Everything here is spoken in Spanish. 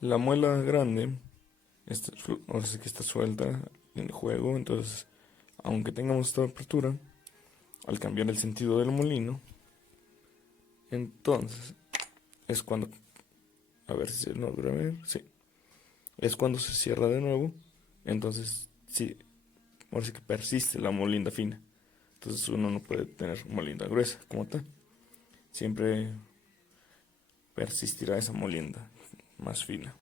La muela grande, ahora sí que está suelta en el juego, entonces, aunque tengamos esta apertura, al cambiar el sentido del molino, entonces es cuando, a ver si se logra ver, sí, es cuando se cierra de nuevo, entonces sí, ahora sí que persiste la molinda fina. Entonces uno no puede tener molinda gruesa como tal. Siempre persistirá esa molinda más fina.